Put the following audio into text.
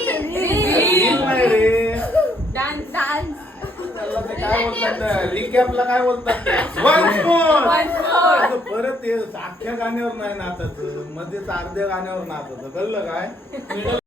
Reel नाही रे. Dance dance त्याला ते काय बोलतात रिकॅपला काय बोलतात Once more. असं परत ते अख्ख्या गाण्यावर नाही नाचायचं, मध्येच अर्ध्या गाण्यावर नाचायचं, कळलं काय?